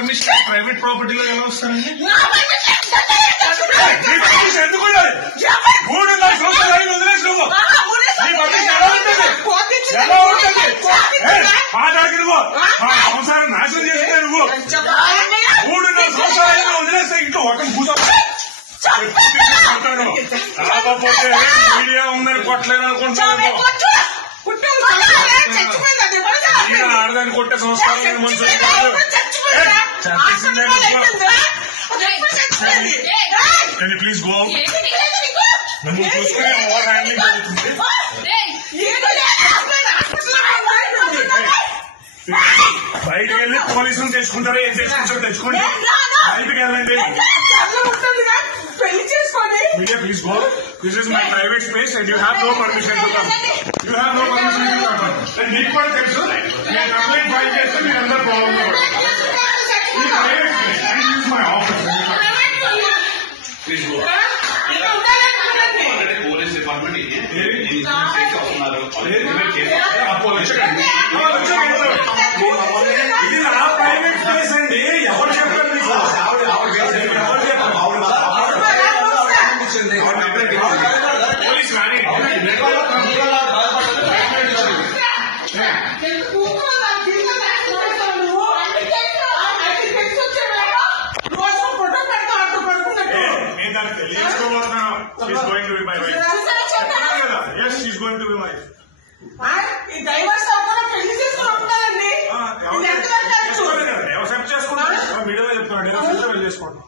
Permission private ప్రాపర్టీలో ఎలా వస్తారండి? ఎందుకు 3 సంవత్సరాలు అయింది వదిలేసి నువ్వు నీ పర్మిషన్ ఎలా ఉంటుంది? ఎలా ఉంటుంది? మాట్లాడికి నువ్వు మా సంసారం నాశనం చేస్తే నువ్వు 3 సంవత్సరాలు అయింది వదిలేస్తే ఇంట్లో ఒక కూర్చోతాను కాకపోతే మీడియా ఉందని కొట్టలేదు అనుకుంటున్నాను. ఆడదాన్ని కొట్టే సంస్కారం మనుషులు కాదు. Can you please go out? నువ్వు చూసుకుని ఓవర్ హ్యాండ్లింగ్ జరుగుతుంది. బయటకు వెళ్ళి పోలీసులు తెచ్చుకుంటారా? ఏం తెచ్చుకుంటారో తెచ్చుకోండి. బయటకు వెళ్ళండి. Media, please go. This is my private space and you have no permission to come. You have no permission to come. Then నీకు కూడా తెలుసు నేను కంప్లైంట్ ఫైల్ చేస్తే మీరు అందరూ ప్రాబ్లం ఈ private place and use my office. Please go. Police department ఇది నా ప్రైవేట్ ప్లేస్ అండి. ఎవరు చెప్పారు మీకు? పోలీస్ రాని నేను దాన్ని తెలియజేసుకోబోతున్నాను. She is going to be my wife. yes she is going to be my wife. ఎవరు చెప్తున్నాడు? మీడియాలో చెప్తున్నాడు. చేసుకోండి.